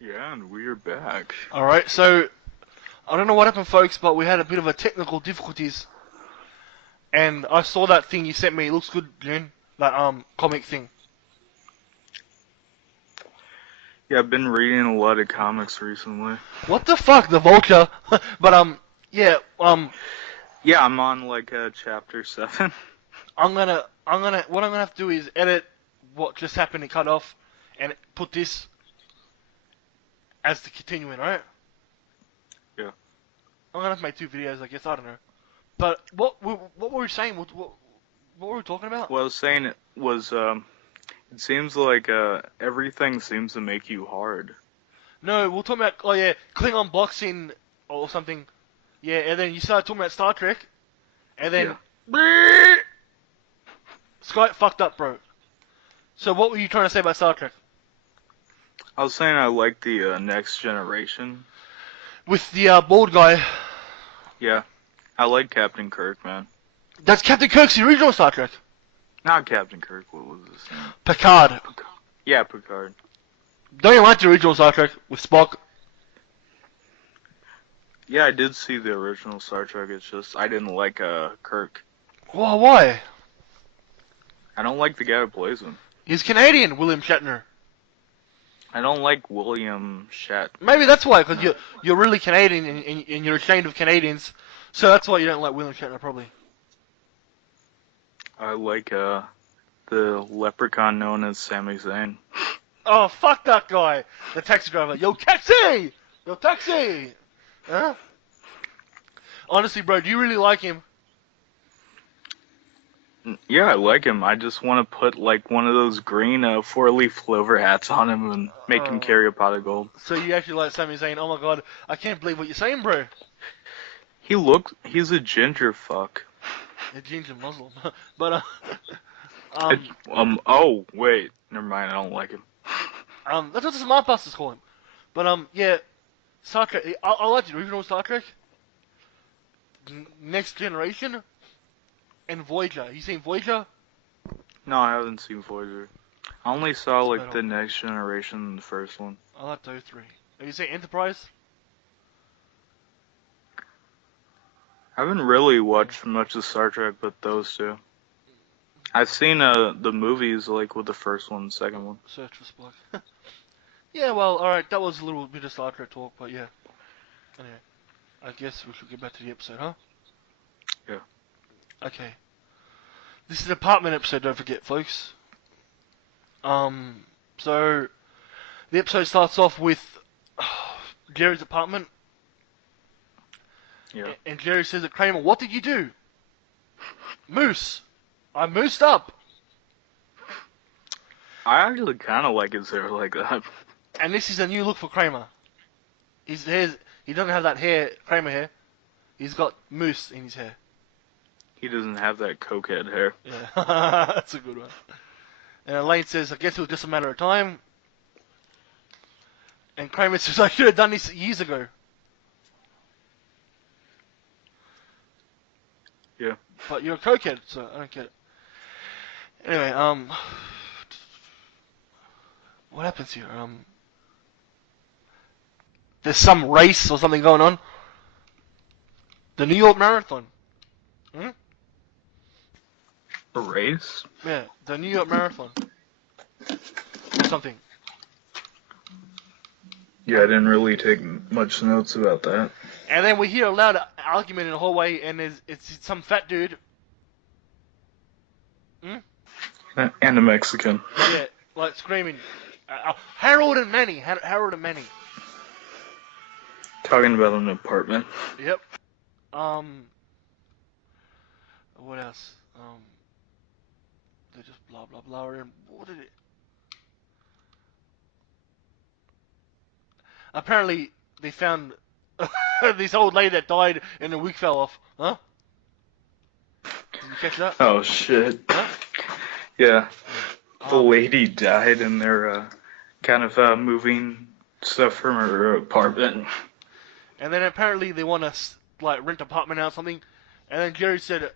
Yeah, and we're back. Alright, so I don't know what happened, folks, but we had a bit of a technical difficulties, and I saw that thing you sent me. It looks good, June. That comic thing. Yeah, I've been reading a lot of comics recently. What the fuck, the Vulture? But yeah, Yeah, I'm on like chapter 7. what I'm gonna have to do is edit what just happened and cut off, and put this as the continuing, right? Yeah. I'm gonna have to make 2 videos, I guess. I don't know. But what were we saying? What were we talking about? What I was saying it was, it seems like everything seems to make you hard. No, we're talking about Klingon boxing or something. Yeah, and then you started talking about Star Trek, and Yeah. then Skype fucked up, bro. So what were you trying to say about Star Trek? I was saying I like the Next Generation. With the bald guy, Yeah, I like Captain Kirk, man. that's Captain Kirk's the original Star Trek. Not Captain Kirk, what was his name? Picard. Yeah, Picard. Don't you like the original Star Trek with Spock? Yeah, I did see the original Star Trek, it's just I didn't like Kirk. Well, why? I don't like the guy who plays him. He's Canadian, William Shatner. I don't like William Shat. Maybe that's why, because you're really Canadian and you're ashamed of Canadians, so that's why you don't like William Shatner, probably. I like the leprechaun known as Sami Zayn. Oh, fuck that guy! The taxi driver. Yo, taxi! Yo, taxi! Huh? Honestly, bro, do you really like him? Yeah, I like him. I just want to put like one of those green 4-leaf clover hats on him and make him carry a pot of gold. So you actually like Sami Zayn? Oh my god, I can't believe what you're saying, bro. He's a ginger fuck. A ginger Muslim. But, Oh, wait. Never mind, I don't like him. that's what the smart bastards call him. But, yeah, Star Trek. I like the original Star Trek. Next Generation. And Voyager. You seen Voyager? No, I haven't seen Voyager. I only saw It's like better. the Next Generation, the first one. I like those 3. Have you seen Enterprise? I haven't really watched much of Star Trek, but those two. I've seen the movies like with the first one and second one. Search for Spock. Yeah, well, alright, that was a little bit of Star Trek talk, but yeah. Anyway, I guess we should get back to the episode, huh? Yeah. Okay. This is an apartment episode, don't forget, folks. So, the episode starts off with Jerry's apartment. Yeah. And Jerry says to Kramer, what did you do? Moose. I moosed up. I actually kind of like his hair like that. And this is a new look for Kramer. He doesn't have that hair, Kramer hair. He's got moose in his hair. He doesn't have that cokehead hair. Yeah, that's a good one. And Elaine says, I guess it was just a matter of time. And Kramer says, I should have done this years ago. Yeah. But you're a cokehead, so I don't get it. Anyway, what happens here? There's some race or something going on. The New York Marathon. Hmm? A race? Yeah, the New York Marathon. Or something. Yeah, I didn't really take much notes about that. And then we hear a loud argument in the hallway, and it's some fat dude. Hmm? And a Mexican. Yeah, like screaming, Harold and Manny, Harold and Manny. Talking about an apartment. Yep. What else? They just blah blah blah. And what did it? Apparently, they found this old lady that died and the wig fell off. Huh? Did you catch that? Oh shit. Huh? Yeah. The lady died and they're kind of moving stuff from her apartment. And then apparently they want to like rent an apartment out or something. And then Jerry said,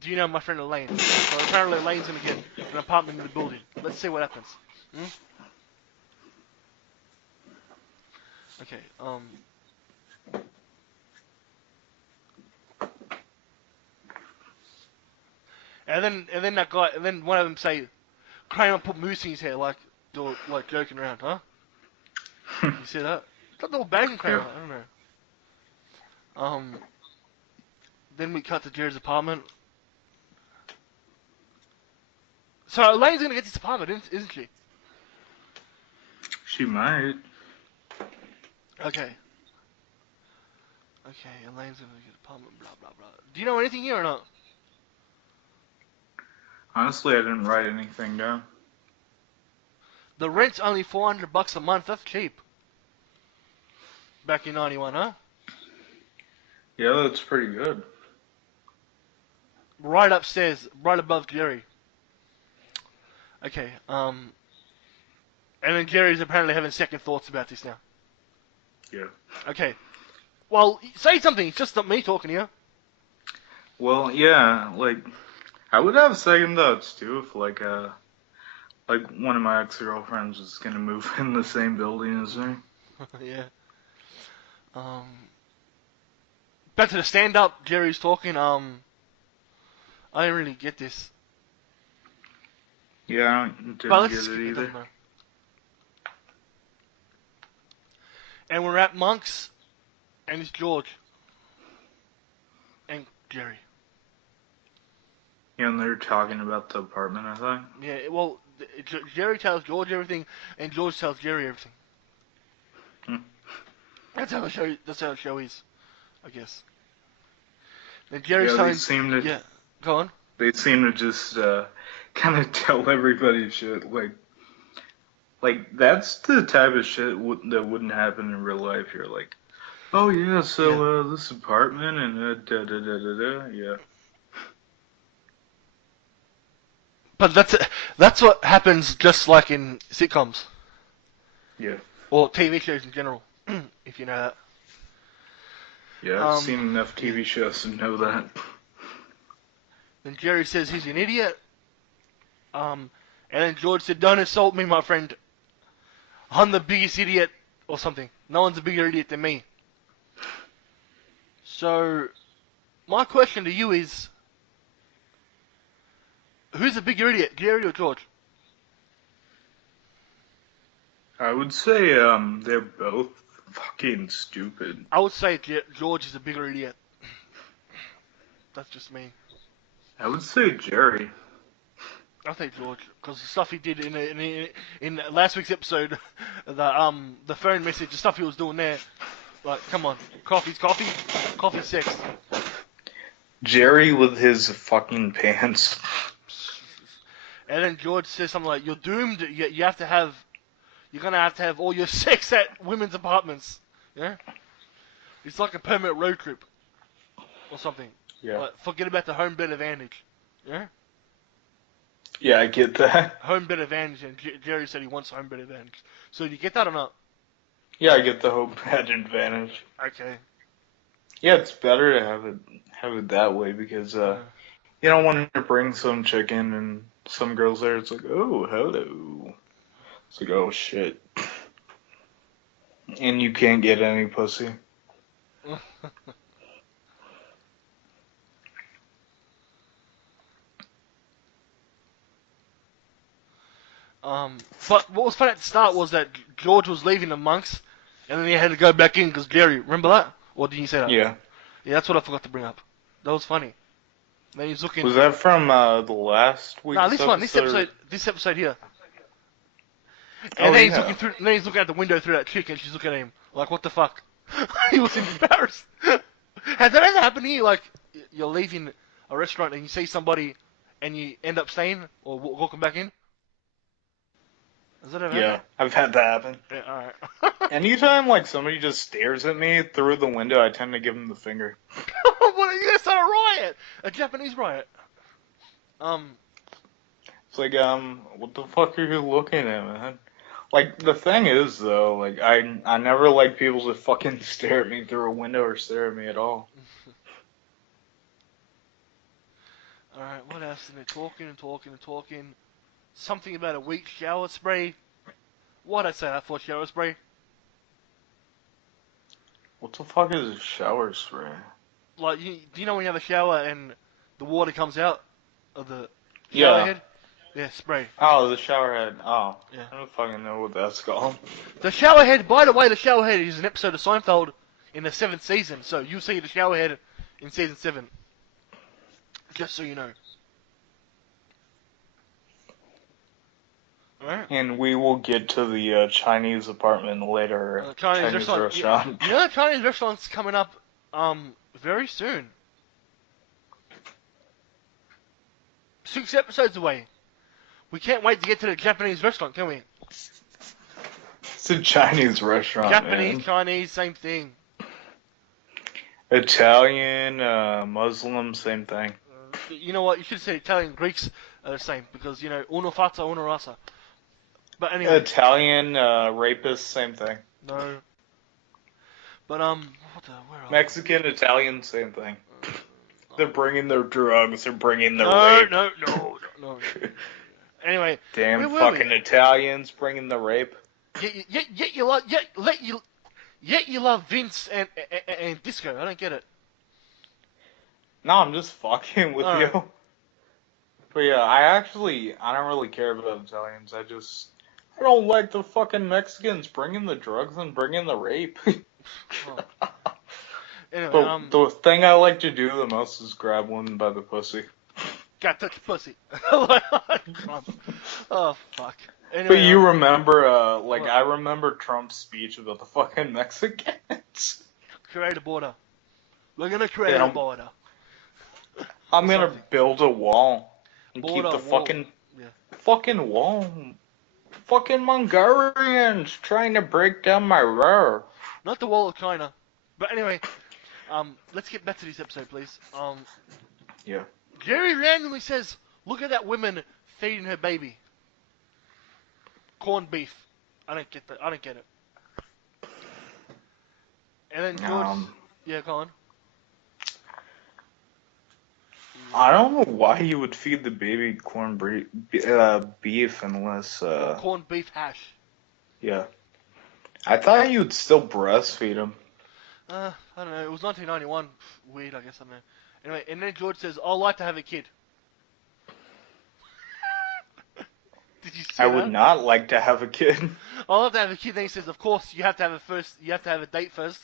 "Do you know my friend Elaine?" So apparently Elaine's gonna get an apartment in the building. Let's see what happens. Hmm? Okay. And then that guy, and then one of them say, Kramer put moose in his hair, like they were like joking around, huh? You see that? I thought they were banging Yeah. Kramer. I don't know. Um. Then we cut to Jared's apartment. So Elaine's gonna get this apartment, isn't she? She might. Okay. Okay, Elaine's gonna get an apartment. Blah blah blah. Do you know anything here or not? Honestly, I didn't write anything down. The rent's only $400 a month. That's cheap. Back in '91, huh? Yeah, that's pretty good. Right upstairs, right above Jerry. Okay. And then Jerry's apparently having second thoughts about this now. Yeah. Okay. Well, say something. It's just not me talking here. Well, yeah, like I would have second thoughts too if like one of my ex-girlfriends was gonna move in the same building as me. Yeah. Um. Back to the stand-up. Jerry's talking. I didn't really get this, Yeah, I but didn't let's get skip it it. either. Doesn't matter. And we're at Monk's, and it's George and Jerry. Yeah, and they're talking about the apartment, I think. Yeah. Well, Jerry tells George everything, and George tells Jerry everything. Hmm. That's how the show. That's how the show is, I guess. Then Jerry's Yeah, they telling. seem to Yeah. Go on. they seem to just kind of tell everybody shit. Like that's the type of shit that wouldn't happen in real life. You're like, oh yeah, Yeah. so this apartment and da da da da da. Yeah, But that's what happens just like in sitcoms yeah, or TV shows in general, if you know that. yeah. I've Um, seen enough yeah. TV shows to know that. Then Jerry says he's an idiot. Um, and then George said, "Don't insult me, my friend. I'm the biggest idiot," or something. No one's a bigger idiot than me. So my question to you is, who's a bigger idiot, Jerry or George? I would say they're both fucking stupid. I would say George is a bigger idiot. That's just me. I would say Jerry. I think George, because the stuff he did in last week's episode, the phone message, the stuff he was doing there, like, come on, coffee's coffee, coffee's sex. Jerry with his fucking pants. And then George says something like, "You're doomed. You have to have, you're gonna have to have all your sex at women's apartments. Yeah, it's like a permanent road trip or something. Yeah. Like, forget about the home bed advantage. Yeah, Yeah, I get that. home bed advantage." And Jerry said he wants home bed advantage. So do you get that or not? Yeah, I get the whole bad advantage. Okay. Yeah, it's better to have it that way because Uh, you don't want to bring some chicken and some girls there. It's like, oh, hello. It's like, oh shit, and you can't get any pussy. but what was funny at the start was that George was leaving the monks, and then he had to go back in because Jerry. Remember that? Or did you say that? Yeah. Yeah, that's what I forgot to bring up. That was funny. Then he's looking. Was that from the last Nah, week's this one, episode? this episode here. Oh And then he's yeah. looking through. And then he's looking out the window through that chick, and she's looking at him like, "What the fuck?" He was embarrassed. Has that ever happened to you? Like, you're leaving a restaurant and you see somebody, and you end up staying or walking back in? Has that ever happened? Yeah, I've had that happen. Yeah, alright. Anytime like somebody just stares at me through the window, I tend to give them the finger. What are you gonna start a riot? A Japanese riot. It's like, what the fuck are you looking at, man? Like, the thing is, though, like, I never like people to fucking stare at me through a window or stare at me at all. Alright, what else? And they're talking and talking and talking. Something about a weak shower spray. Why'd I say that for shower spray? What the fuck is a shower spray? Like, do you know when you have a shower and the water comes out of the shower Yeah. head? Yeah, spray. Oh, the shower head. Oh, Yeah. I don't fucking know what that's called. The shower head, by the way, the shower head is an episode of Seinfeld in the 7th season, so you'll see the shower head in season 7. Just so you know. Alright? And we will get to the Chinese apartment later. Chinese restaurant. restaurant. You know, Chinese restaurant's coming up very soon. 6 episodes away. We can't wait to get to the Japanese restaurant, can we? It's a Chinese restaurant, Japanese, man. Chinese, same thing. Italian, Muslim, same thing. You know what? You should say Italian, Greeks are the same because you know uno fata, uno rasa. But anyway. Italian, rapist, same thing. No. But where are Mexican, Italian, same thing. They're bringing their drugs. They're bringing their no, rape. no. Anyway. Damn where were fucking we? Italians bringing the rape. Yet you love Vince and Disco. I don't get it. No, I'm just fucking with Alright. you. But yeah, I don't really care about Italians. I don't like the fucking Mexicans bringing the drugs and bringing the rape. Oh. Anyway, But the thing I like to do the most is grab women by the pussy. got touch pussy. Oh fuck. Anyway, But you remember, what? I remember Trump's speech about the fucking Mexicans. create a border. We're gonna create Yeah, a border. I'm gonna Something. build a wall and Border, keep the wall. fucking Yeah. fucking wall. Fucking Mongolians trying to break down my road. Not the wall of China. But anyway, let's get back to this episode, please. Yeah. Jerry randomly says, "Look at that woman feeding her baby corned beef." I don't get that. I don't get it. And then George, yeah, go on. I don't know why you would feed the baby beef unless, Corned beef hash. yeah. I thought you'd still breastfeed him. I don't know. It was 1991. Weird, I guess. I don't know. Anyway, and then George says, "I'd like to have a kid." Did you see I that? would not like to have a kid. I'd like to have a kid. Then he says, "Of course, you have to have You have to have a date first."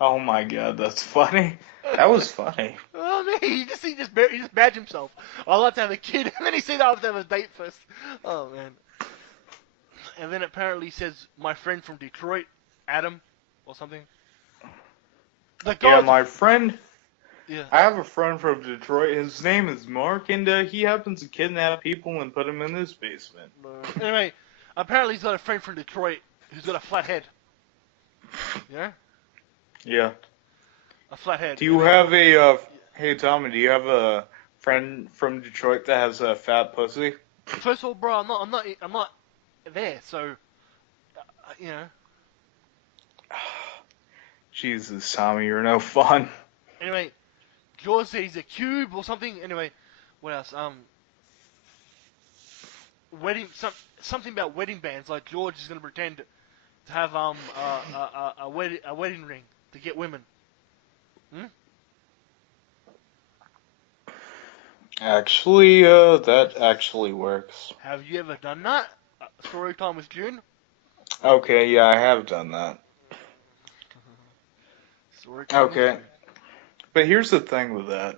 Oh my god, that's funny. That was funny. Oh man, he just badged himself. I'd like to have a kid, and then he said I have to have a date first. Oh man. And then apparently he says, "My friend from Detroit, Adam," or something. The guy. Yeah, my friend. Yeah. I have a friend from Detroit. His name is Mark, and he happens to kidnap people and put them in his basement. Anyway, apparently he's got a friend from Detroit who's got a flat head. Yeah. Yeah. A flat head. Do you have a? Hey Tommy, do you have a friend from Detroit that has a fat pussy? First of all, bro, I'm not there, so you know. Jesus, Tommy, you're no fun. Anyway, George said he's a cube or something. Anyway, what else? Something about wedding bands. Like George is gonna pretend to have a wedding ring to get women. Hmm? Actually, that actually works. Have you ever done that? Story time with June. Okay, yeah, I have done that. Story time with Okay. June. But here's the thing with that.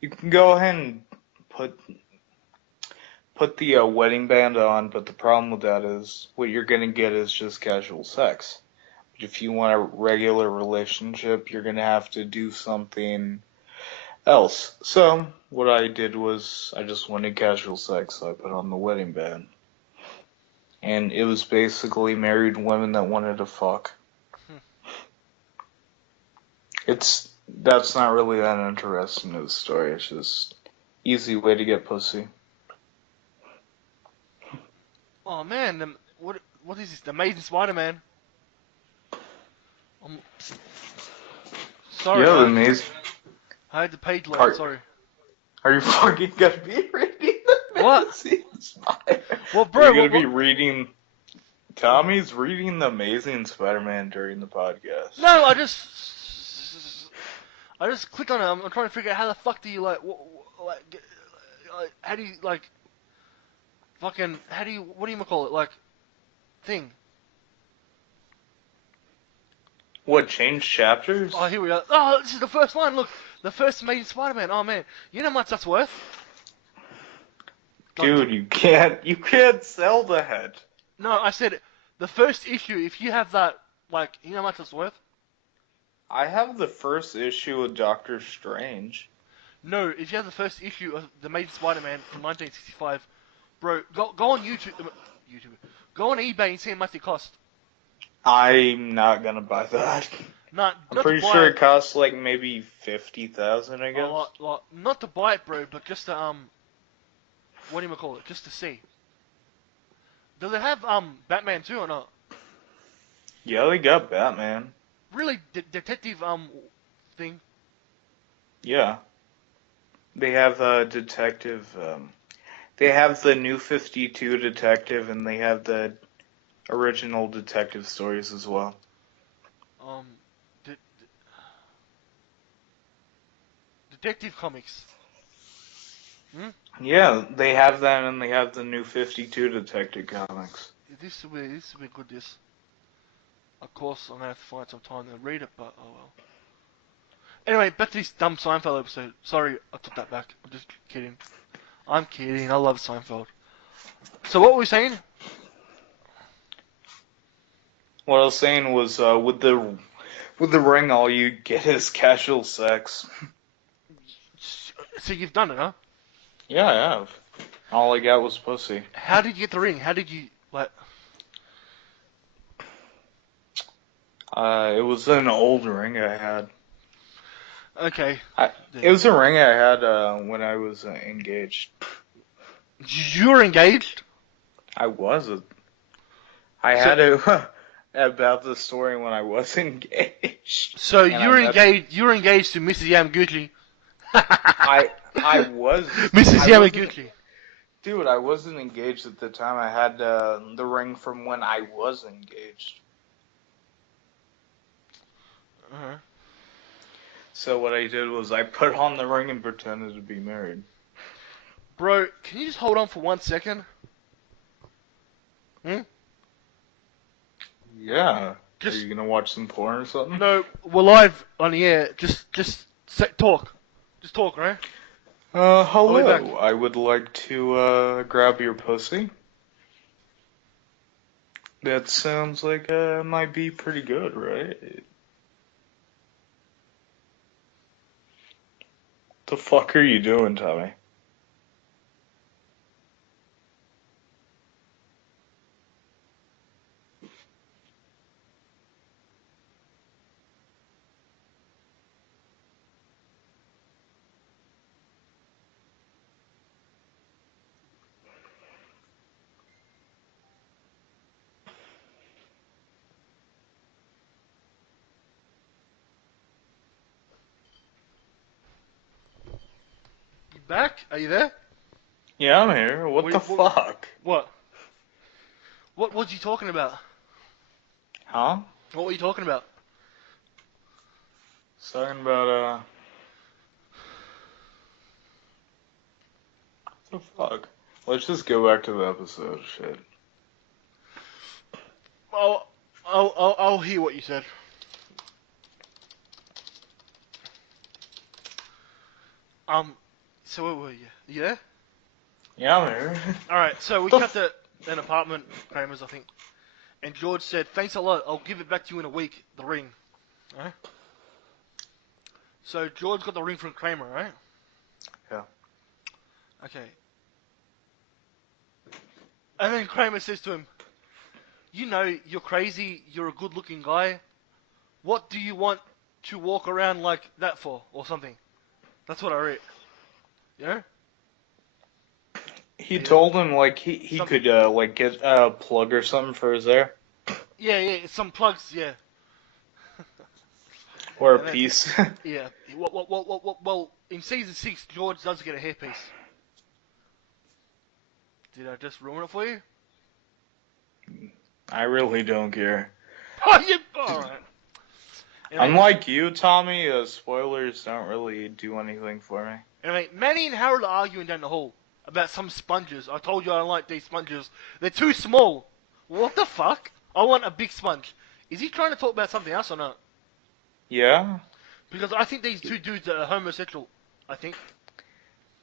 You can go ahead and put the wedding band on, but the problem with that is what you're gonna get is just casual sex. But if you want a regular relationship, you're gonna have to do something else. So what I did was I just wanted casual sex, so I put on the wedding band. And it was basically married women that wanted to fuck. That's not really that interesting to the story. It's just easy way to get pussy. Oh man, what is this? The Amazing Spider-Man. Sorry, Yeah, the man. amazing. I had the page load. Sorry. Are you fucking gonna be reading the What? Amazing Spider? Well, bro, Are you gonna be reading Tommy's reading The Amazing Spider-Man during the podcast. No, I just click on it. I'm trying to figure out how the fuck do you how do you fucking how do you what do you call it thing? What, changed chapters? Oh, here we go. Oh, this is the first line. Look, the first Amazing Spider-Man. Oh man, you know how much that's worth? Dude, you can't sell that. No, I said the first issue. If you have that, you know how much that's worth? I have the first issue of Doctor Strange. No, if you have the first issue of the Amazing Spider-Man from 1965, bro, go on YouTube. Go on eBay and see how much it cost. I'm not gonna buy that. Not I'm not pretty to buy sure it. it costs like maybe 50,000, I A guess. lot, not to buy it, bro, but just to what do you call it? Just to see. Does it have Batman too or not? Yeah, they got Batman. Really, detective thing. Yeah. They have detective. They have the New 52 detective, and they have the original detective stories as well. Um, de- detective comics. Hmm? Yeah, they have that, and they have the New 52 detective comics. This will be good. This. Of course, I'm gonna have to find some time to read it, but oh well. Anyway, back to this dumb Seinfeld episode. Sorry, I took that back. I'm just kidding. I'm kidding. I love Seinfeld. So what were we saying? What I was saying was, with the ring, all you get is casual sex. So you've done it, huh? Yeah, I have. All I got was pussy. How did you get the ring? How did you like? It was an old ring I had. Okay. It was a ring I had when I was engaged. You're engaged. I wasn't. I So had it about the story when I was engaged, so and I you're met. engaged. You're engaged to Mrs. Yamaguchi. I was. Mrs. I wasn't. Yamaguchi. Dude, I wasn't engaged at the time. I had the ring from when I was engaged. Uh-huh. So what I did was I put on the ring and pretended to be married. Bro, can you just hold on for 1 second? Hmm? Yeah. Are Just you gonna watch some porn or something? no. We're live on the air. Talk. Just talk, right? I'll be back. Hello. I would like to grab your pussy. That sounds like might be pretty good, right? The fuck are you doing, Tommy? You back? Are you there? Yeah, I'm here. What the What? fuck? What? What was you talking about? Huh? What were you talking about? Talking about what the fuck? Let's just go back to the episode. Shit. I'll hear what you said. So where were you? You there? Yeah, I'm here. Alright, so we The cut to an apartment, Kramer's, I think. And George said, thanks a lot, I'll give it back to you in a week, the ring. Alright? So George got the ring from Kramer, right? Yeah. Okay. And then Kramer says to him, you know, you're crazy, you're a good looking guy. What do you want to walk around like that for? Or something. That's what I read. You know? He Yeah. told him like he Something. could like get a plug or something for his hair Yeah, some plugs, yeah. or a And then, piece. yeah. Well, in season 6, George does get a hairpiece. Did I just ruin it for you? I really don't care. Oh, you alright. Anyway, Unlike you, Tommy, spoilers don't really do anything for me. Manny and Harold are arguing down the hall about some sponges. I told you I don't like these sponges. They're too small. What the fuck? I want a big sponge. Is he trying to talk about something else or not? Yeah? Because I think these two dudes are homosexual. I think.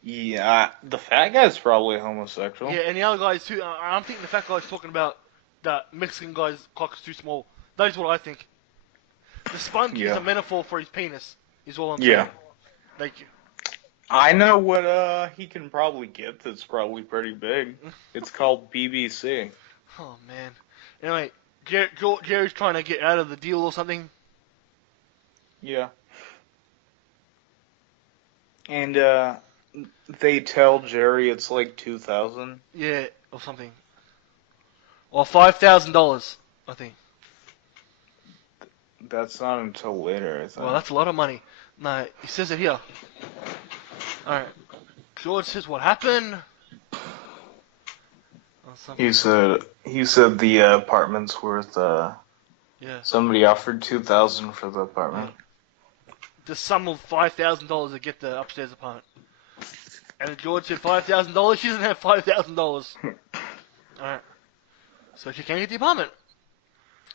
Yeah, the fat guy's probably homosexual. Yeah, and the other guys too. I'm thinking the fat guy's talking about the Mexican guy's cock is too small. That is what I think. The sponge is Yeah. a metaphor for his penis. Is all I'm Yeah. saying. Thank you. I know what he can probably get that's probably pretty big. It's called BBC. Oh man. Anyway, Jerry's trying to get out of the deal or something. Yeah. And they tell Jerry it's like 2,000. Yeah, or something. Or $5,000, I think. That's not until later, I think. Well, that's a lot of money. No, he says it here. Alright. George says what happened. Or something. He said the apartment's worth Yeah. somebody offered 2,000 for the apartment. The sum of $5,000 to get the upstairs apartment. And George said $5,000. She doesn't have $5,000. Alright. So she can't get the apartment.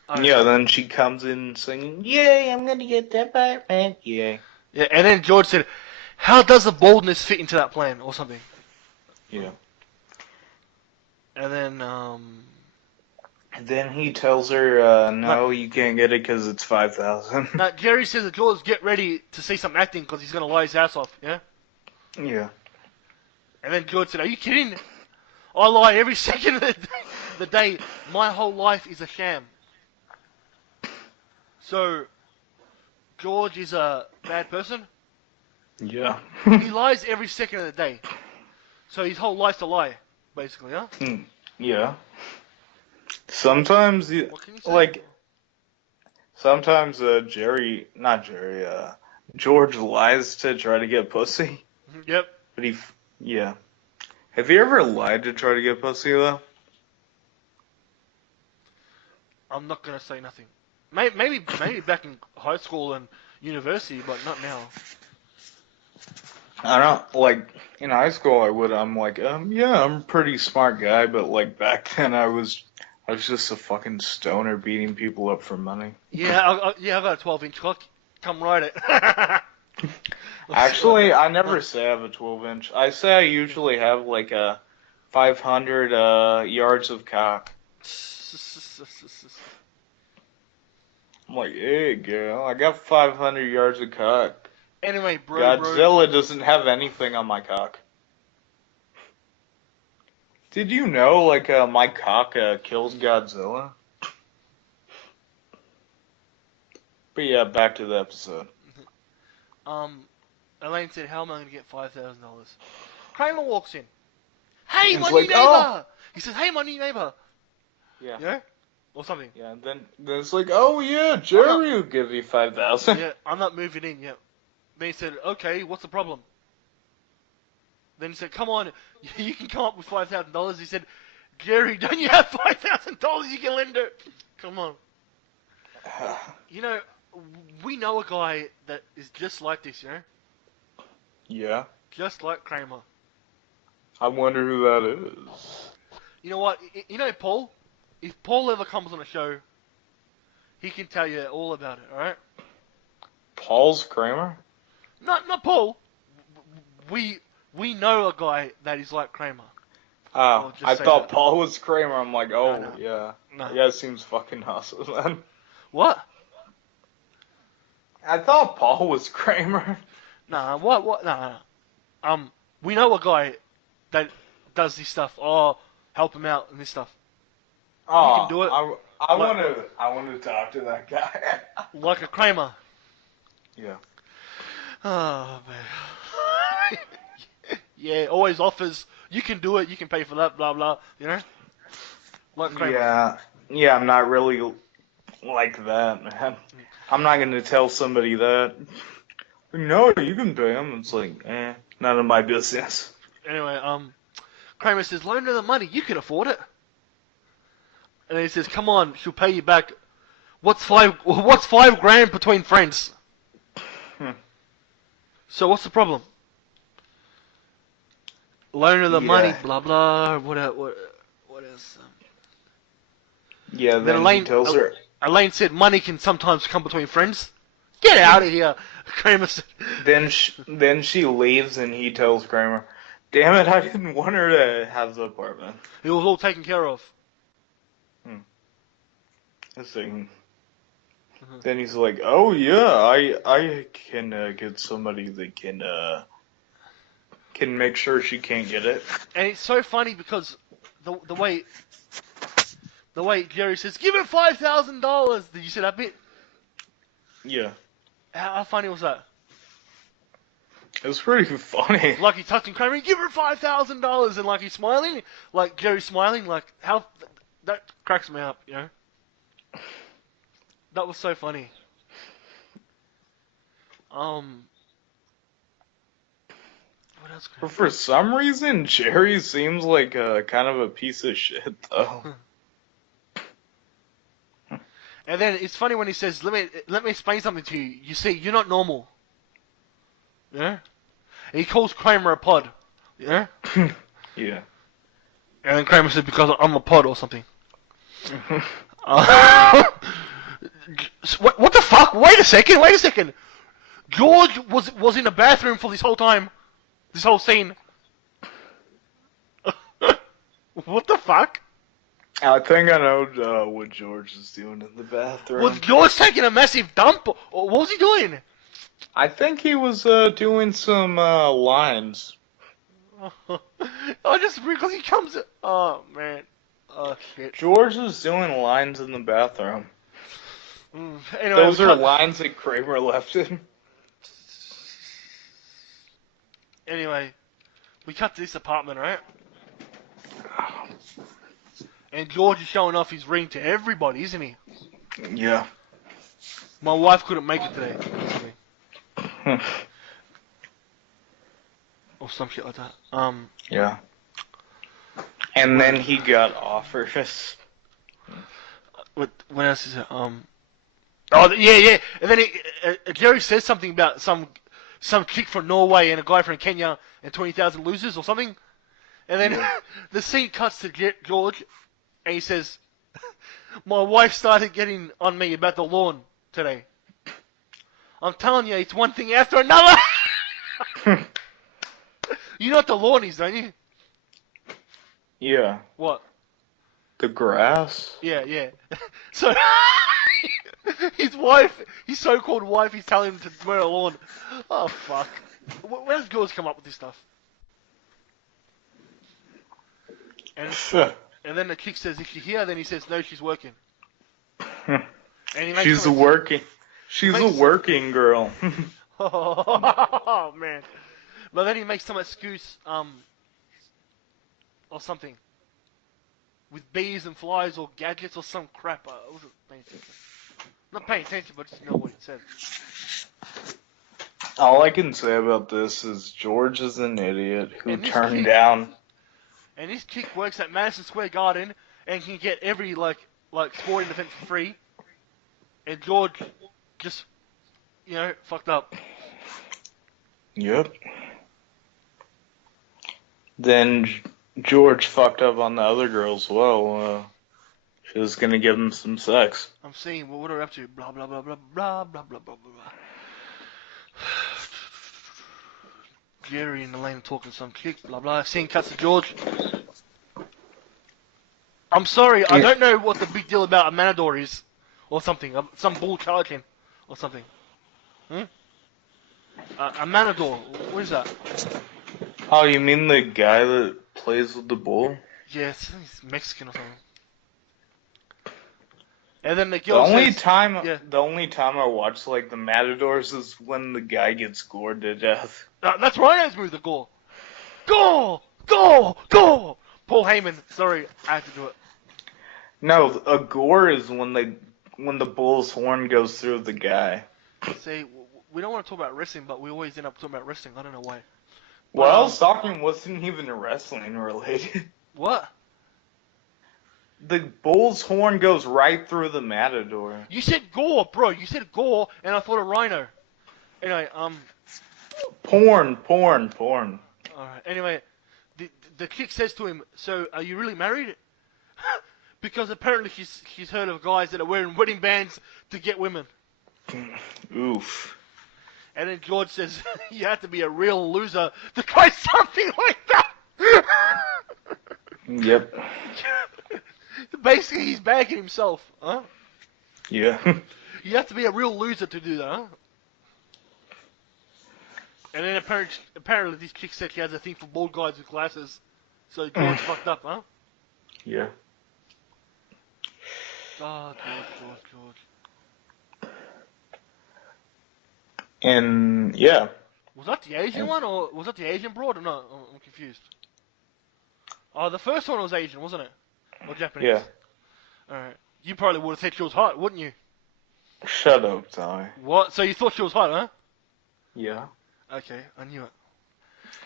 Alright. Yeah, then she comes in singing, "Yay, I'm gonna get the apartment, yay." Yeah, and then George said, "How does the baldness fit into that plan?" or something. Yeah. And then, And then he tells her, "No, you can't get it because it's 5,000." now Jerry says that George get ready to see some acting because he's gonna lie his ass off. Yeah. Yeah. And then George said, "Are you kidding? I lie every second of the day. My whole life is a sham." So, George is a bad person. Yeah. He lies every second of the day. So his whole life's a lie, basically, huh? Yeah. Sometimes, What can you say? like, sometimes George lies to try to get pussy. Yep. But yeah. Have you ever lied to try to get pussy, though? I'm not gonna say nothing. Maybe back in high school and university, but not now. I don't, like, in high school I'm like, yeah, I'm a pretty smart guy, but, like, back then I was just a fucking stoner beating people up for money. Yeah, I got a 12-inch cock. Come ride it. Actually, I never say I have a 12-inch. I say I usually have, like, a 500 yards of cock. I'm like, hey, girl, I got 500 yards of cock. Anyway, bro. Godzilla doesn't have anything on my cock. Did you know, like, my cock kills Godzilla? But yeah, back to the episode. Elaine said, "How am I gonna get $5,000?" Kramer walks in. "Hey, my It's new like, neighbor!" oh. He says, "Hey, my new neighbor." Yeah. You know? Or something. Yeah, and then it's like, oh yeah, Jerry will give you 5,000. Yeah, I'm not moving in yet. Then he said, "Okay, what's the problem?" Then he said, "Come on, you can come up with $5,000." He said, "Jerry, don't you have $5,000 you can lend her?" Come on. You know, we know a guy that is just like this, you know? Yeah. Just like Kramer. I wonder who that is. You know what? You know Paul? If Paul ever comes on the show, he can tell you all about it, alright? Paul's Kramer? Not Paul. We know a guy that is like Kramer. Oh, I thought that. Paul was Kramer. I'm like, oh, No. yeah. No. That guy seems fucking awesome, man. What? I thought Paul was Kramer. Nah, what? No. We know a guy that does this stuff. Oh, help him out and this stuff. Oh, You can do it. I want to talk to that guy. Like a Kramer. Yeah. Oh, man. Yeah, always offers. You can do it. You can pay for that, blah, blah. You know? Like Kramer. Yeah, I'm not really like that, man. I'm not going to tell somebody that. No, you can pay him. It's like, none of my business. Anyway, Kramer says, "Loan her the money. You can afford it." And he says, "Come on, she'll pay you back. What's $5 grand between friends? So what's the problem? Loan her the money, Yeah. blah blah. What else? Yeah, Then then he tells her. Elaine said money can sometimes come between friends. Get out of here, Kramer said. Then she leaves and he tells Kramer, "Damn it, I didn't want her to have the apartment." It was all taken care of. This thing. Then he's like, "Oh yeah, I can get somebody that can make sure she can't get it." And it's so funny because the way Jerry says, "Give him $5,000." Did you see that bit? Yeah, How funny was that? it was pretty funny. Like he's touching Kramer, give her $5,000, and like he's smiling, like Jerry's smiling, like how that cracks me up, you know. That was so funny. What else? But for some reason, Jerry seems like kind of a piece of shit, though. And then it's funny when he says, "Let me explain something to you. You see, you're not normal." Yeah. And he calls Kramer a pod. Yeah. Yeah. And then Kramer said, "Because I'm a pod or something." What the fuck? Wait a second. George was in the bathroom for this whole time. This whole scene. What the fuck? I think I know what George is doing in the bathroom. Was George taking a massive dump? Or what was he doing? I think he was doing some lines. Oh, just because he comes. Oh man. Oh shit. George is doing lines in the bathroom. Anyway, Those are lines that Kramer left him. Anyway, we cut to this apartment, right? And George is showing off his ring to everybody, isn't he? Yeah. My wife couldn't make it today. Or some shit like that. Yeah. And then he got offers. What else is it? Oh yeah. And then Jerry says something about some chick from Norway and a guy from Kenya and 20,000 losers or something. And then the scene cuts to George, and he says, "My wife started getting on me about the lawn today. I'm telling you, it's one thing after another." You know what the lawn is, don't you? Yeah. What? The grass? Yeah. So, his wife, his so-called wife, he's telling him to mow the lawn. Oh, fuck. Where does George come up with this stuff? And then the chick says, "Is she here?" Then he says, "No, she's working." And he makes She's a working girl. Oh, man. But then he makes some excuse, or something. With bees and flies or gadgets or some crap. I wasn't paying attention. Not paying attention, but just know what it said. All I can say about this is George is an idiot who turned down. And this chick works at Madison Square Garden and can get every, like sporting event for free. And George just, fucked up. Yep. Then George fucked up on the other girl as well. She was gonna give him some sex. I'm seeing what are we up to? Blah blah blah blah blah blah blah blah blah. Jerry and Elaine talking to some chick. Blah blah. Scene cuts to George. I'm sorry, I don't know what the big deal about a Matador is, or something. Some bull charging, or something. A Matador. What is that? Oh, you mean the guy that plays with the bull? Yes, he's Mexican or something. And then the The girl only says, time I watch like the Matadors is when the guy gets gored to death. That's Rhino's move, the gore. Gore! Paul Heyman. Sorry, I had to do it. No, a gore is when the bull's horn goes through the guy. See, we don't want to talk about wrestling, but we always end up talking about wrestling. I don't know why. What I was talking wasn't even wrestling related. What? The bull's horn goes right through the matador. You said gore, bro. You said gore, and I thought a rhino. Anyway, Porn, porn, porn. alright. Anyway, the chick says to him, "So, are you really married?" Because apparently she's heard of guys that are wearing wedding bands to get women. Oof. And then George says, "You have to be a real loser to try something like that." Yep. Basically, he's bagging himself, huh? Yeah. You have to be a real loser to do that, huh? And then apparently this chick said she has a thing for bald guys with glasses. So George fucked up, huh? Yeah. Oh, George. And yeah. Was that the Asian one, or was that the Asian broad, or not? I'm confused. Oh, the first one was Asian, wasn't it? Or Japanese? Yeah. Alright. You probably would have said she was hot, wouldn't you? Shut up, Tommy. What? So you thought she was hot, huh? Yeah. Okay, I knew it.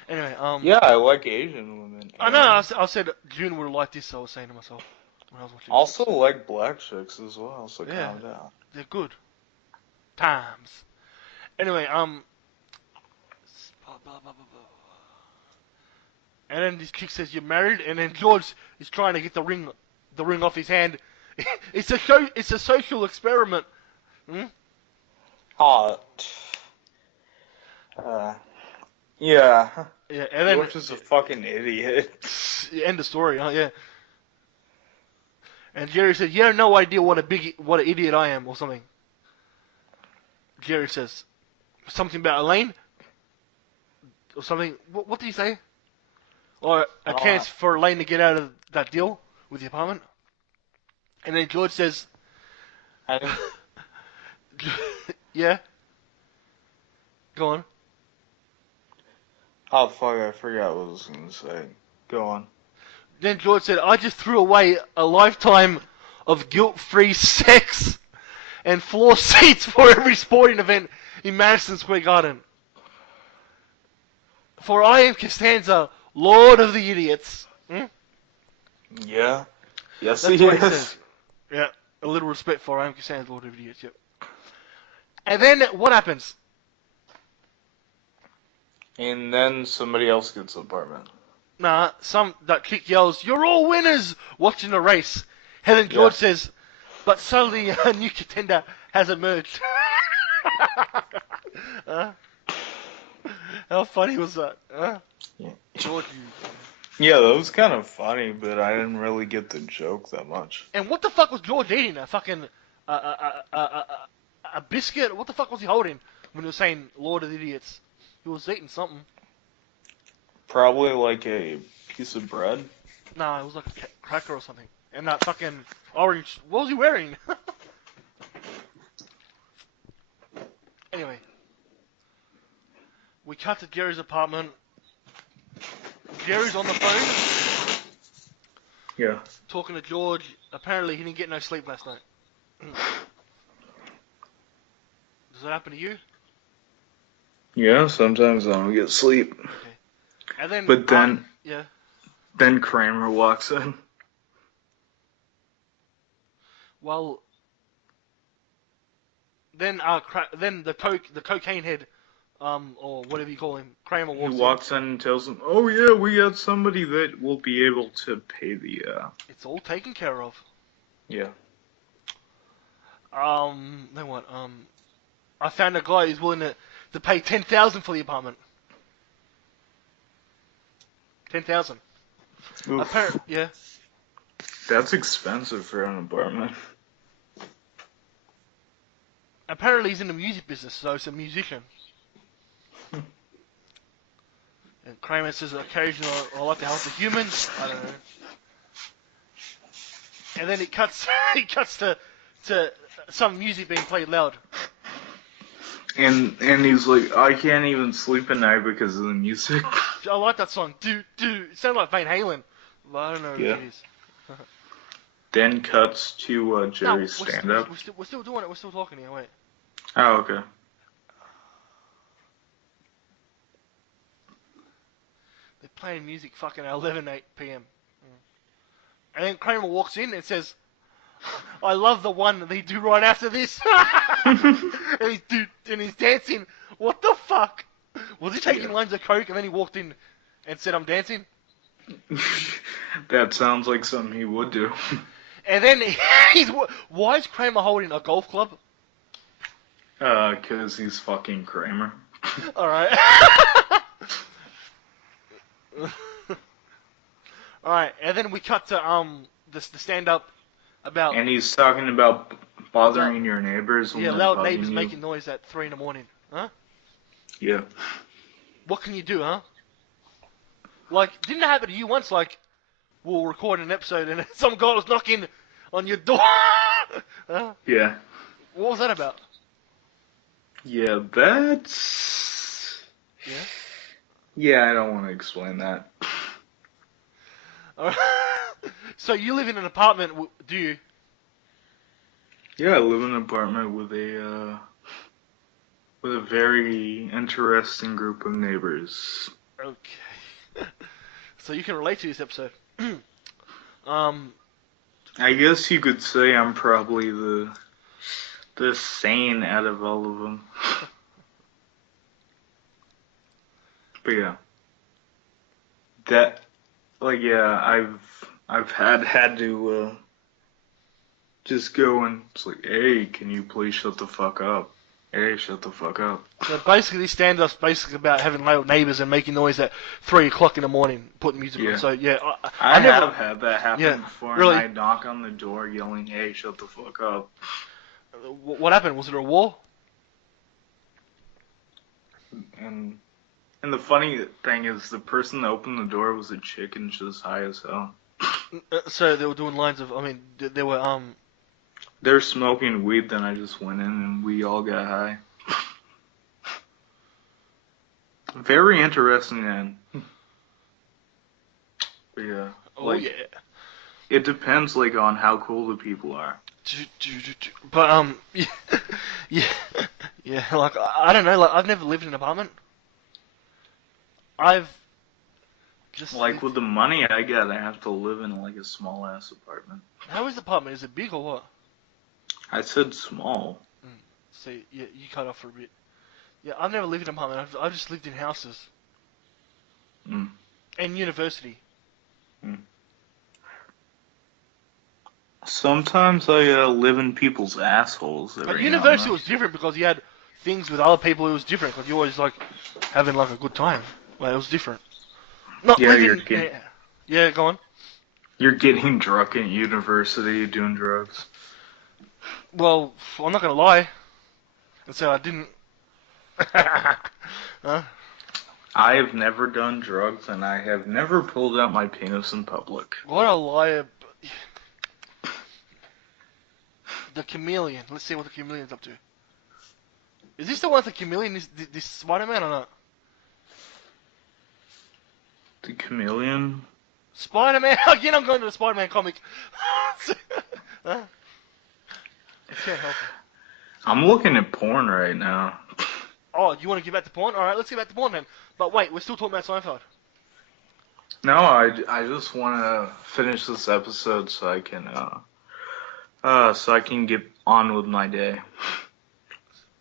Anyway, Yeah, I like Asian women. I know, I said June would have liked this, so I was saying to myself when I was watching Also like black chicks as well, so Yeah. calm down. They're good. Times. Anyway, blah, blah, blah, blah. And then this chick says you're married, and then George is trying to get the ring off his hand. It's a social experiment. Hmm? Oh. Yeah. Yeah, and then George is a fucking idiot. end of story, huh? Yeah. And Jerry said, "You have no idea what an idiot I am," or something. Jerry says something about Elaine, or something. What did he say? Or a chance for Elaine to get out of that deal with the apartment. And then George says, I didn't- "Yeah, go on." Oh fuck, I forgot what I was gonna say. Go on. Then George said, "I just threw away a lifetime of guilt-free sex and floor seats for every sporting event in Madison Square Garden. For I am Costanza, Lord of the Idiots." Hmm? Yeah. Yes, That's he what he is. says. Yeah, a little respect for I am Costanza, Lord of the Idiots. Yep. And then what happens? And then somebody else gets the apartment. Nah, that chick yells, "You're all winners!" watching the race. And then George Yeah. says, "But suddenly a new contender has emerged." Huh? How funny was that? Huh? Yeah. George. Yeah, that was kind of funny, but I didn't really get the joke that much. And what the fuck was George eating? A fucking a biscuit? What the fuck was he holding when he was saying "Lord of the Idiots"? He was eating something. Probably like a piece of bread. Nah, it was like a cracker or something. And that fucking orange. What was he wearing? Anyway, we cut to Jerry's apartment. Jerry's on the phone Yeah. talking to George. Apparently, he didn't get no sleep last night. Does that happen to you? Yeah, sometimes I don't get sleep. Okay. And then, But then, yeah. then Kramer walks in. Well, then the cocaine head, or whatever you call him, Kramer He walks in. walks in and tells them, "Oh yeah, we got somebody that will be able to pay the." It's all taken care of. Yeah. Then what? I found a guy who's willing to pay 10,000 for the apartment. 10,000. Oof. Yeah. That's expensive for an apartment. Apparently he's in the music business, so he's a musician. And Kramer says occasionally I like to help the humans. I don't know. And then it cuts to some music being played loud. And he's like, "I can't even sleep at night because of the music." I like that song. Do. It sounded like Van Halen. But I don't know Yeah. if it is. Then cuts to Jerry's No, stand-up. we're still doing it. We're still talking here. Wait. Oh, okay. They're playing music fucking at 11, 8 p.m. And then Kramer walks in and says, I love the one that they do right after this. and he's dancing. What the fuck? Was he taking lines of coke and then he walked in and said, I'm dancing? That sounds like something he would do. And then why is Kramer holding a golf club? 'Cause he's fucking Kramer. Alright. Alright, and then we cut to the stand-up about... And he's talking about bothering your neighbors when yeah, they're loud bugging neighbors you. making noise at 3 in the morning. Huh? Yeah. What can you do, huh? Like, didn't it happen to you once, like, we'll record an episode and some guy was knocking on your door? Huh? Yeah. What was that about? Yeah, that's... Yeah? Yeah, I don't want to explain that. Alright. So you live in an apartment, do you? Yeah, I live in an apartment with a very interesting group of neighbors. Okay. So you can relate to this episode. I guess you could say I'm probably the sane out of all of them. But yeah. That, like, yeah, I've had to just go and it's like, hey, can you please shut the fuck up? Hey, shut the fuck up. So basically, these stand-ups basically about having loud neighbours and making noise at 3 o'clock in the morning, putting music on. So yeah, I never have had that happen before, really? and I knock on the door yelling, hey, shut the fuck up. What happened? Was it a war? And the funny thing is, the person that opened the door was a chick and just high as hell. So they were doing lines of, I mean, they were They're smoking weed, then I just went in and we all got high. Very interesting, man. But yeah. oh yeah. It depends, like, on how cool the people are. But yeah, yeah. Like I don't know. Like I've never lived in an apartment. I've just Like, with the money I get, I have to live in, like, a small-ass apartment. How is the apartment? Is it big or what? I said small. So yeah, you cut off for a bit. Yeah, I've never lived in an apartment. I've just lived in houses. Mm. And university. Mm. Sometimes I live in people's assholes. But university was different because you had things with other people. It was different because you always like having like a good time. Like it was different. Not yeah, living. Yeah, go on. You're getting drunk at university, doing drugs. Well, I'm not gonna lie and say I didn't. Huh? I have never done drugs, and I have never pulled out my penis in public. What a liar. The chameleon. Let's see what the chameleon's up to. Is this the one with the chameleon? This Spider-Man or not? The chameleon? Spider-Man? Again, I'm going to the Spider-Man comic. Huh? I can't help it. I'm looking at porn right now. Oh, you want to get back to porn? Alright, let's get back to porn then. But wait, we're still talking about Seinfeld. No, I just want to finish this episode so I can get on with my day.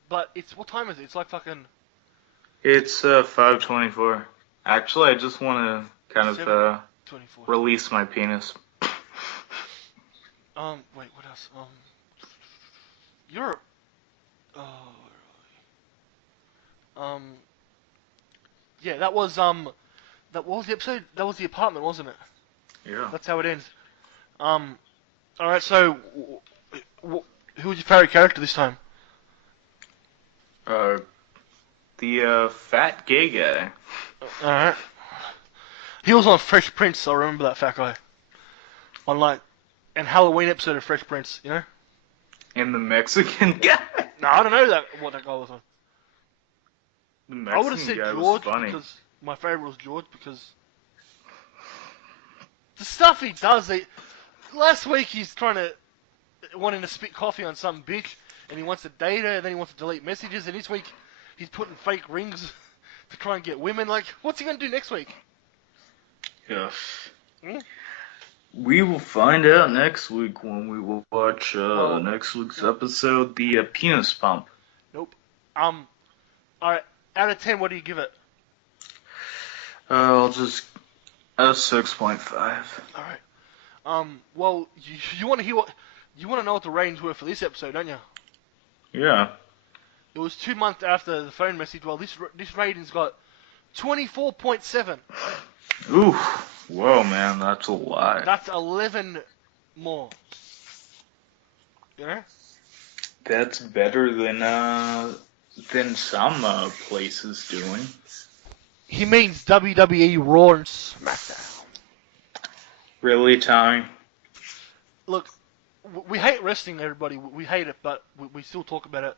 But what time is it? It's like fucking... It's 5:24. Actually, I just want to kind of 24. release my penis. Wait, what else? You're... Oh, yeah, that was what was the episode? That was the apartment, wasn't it? Yeah. That's how it ends. Alright, so, who was your favorite character this time? The fat gay guy. Alright. He was on Fresh Prince, I remember that fat guy. On like, an Halloween episode of Fresh Prince, you know? And the Mexican guy. No, I don't know what that guy was on. The I would have Mexican said guy was George funny. because my favorite was George because the stuff he does. Last week he's wanting to spit coffee on some bitch, and he wants to date her, and then he wants to delete messages, and this week he's putting fake rings to try and get women. Like, what's he gonna do next week? Yeah. Hmm? We will find out next week when we will watch Well, next week's episode, the penis pump. nope. Alright, out of 10, what do you give it? I'll just 6.5. Alright. Well, you want to hear what, you want to know what the ratings were for this episode, don't you? Yeah. It was 2 months after the phone message. Well, this rating's got 24.7. Ooh. Whoa, man, that's a lot. That's 11 more. You know? That's better than some places doing. He means WWE Raw and SmackDown. Really, Tommy? Look, we hate wrestling, everybody. We hate it, but we still talk about it.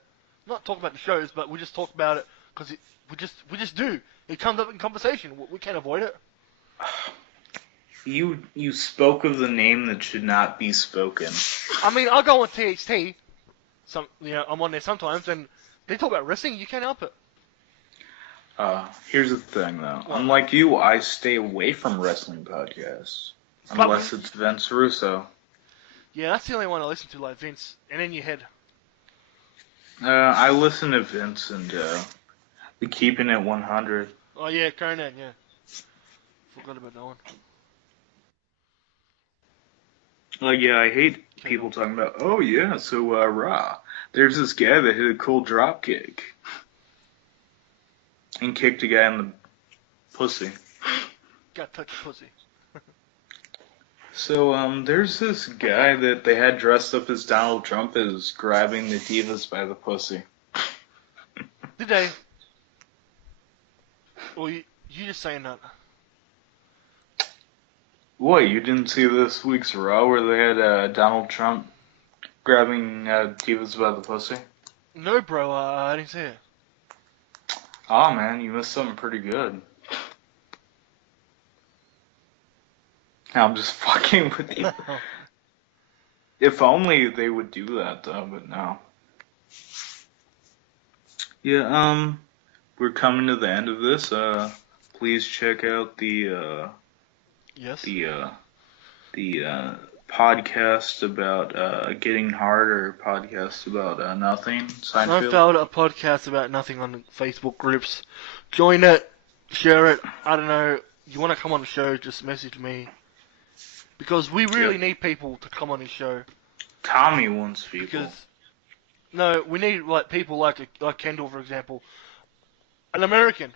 Not talk about the shows, but we just talk about it because we just do. It comes up in conversation. We can't avoid it. You spoke of the name that should not be spoken. I mean, I'll go on THT. I'm on there sometimes, and they talk about wrestling. You can't help it. Here's the thing, though. What? Unlike you, I stay away from wrestling podcasts. Unless it's Vince Russo. Yeah, that's the only one I listen to, like Vince, and In Your Head. I listen to Vince and the Keeping It 100. Oh yeah, Conan, yeah. Forgot about that one. Yeah, I hate people talking about, oh yeah, so Raw. There's this guy that hit a cool drop kick. And kicked a guy in the pussy. Got touched pussy. So, there's this guy that they had dressed up as Donald Trump as grabbing the divas by the pussy. Did they? Or you just saying that? What, you didn't see this week's Raw where they had Donald Trump grabbing divas by the pussy? No, bro, I didn't see it. Aw, man, you missed something pretty good. I'm just fucking with you. If only they would do that, though, but no. Yeah, we're coming to the end of this. Please check out the Yes. the podcast about getting hard, or podcast about nothing. Seinfeld, a podcast about nothing on Facebook groups. Join it, share it. I don't know. You want to come on the show? Just message me. Because we really need people to come on this show. Tommy wants people. Because no, we need like people like Kendall, for example, an American.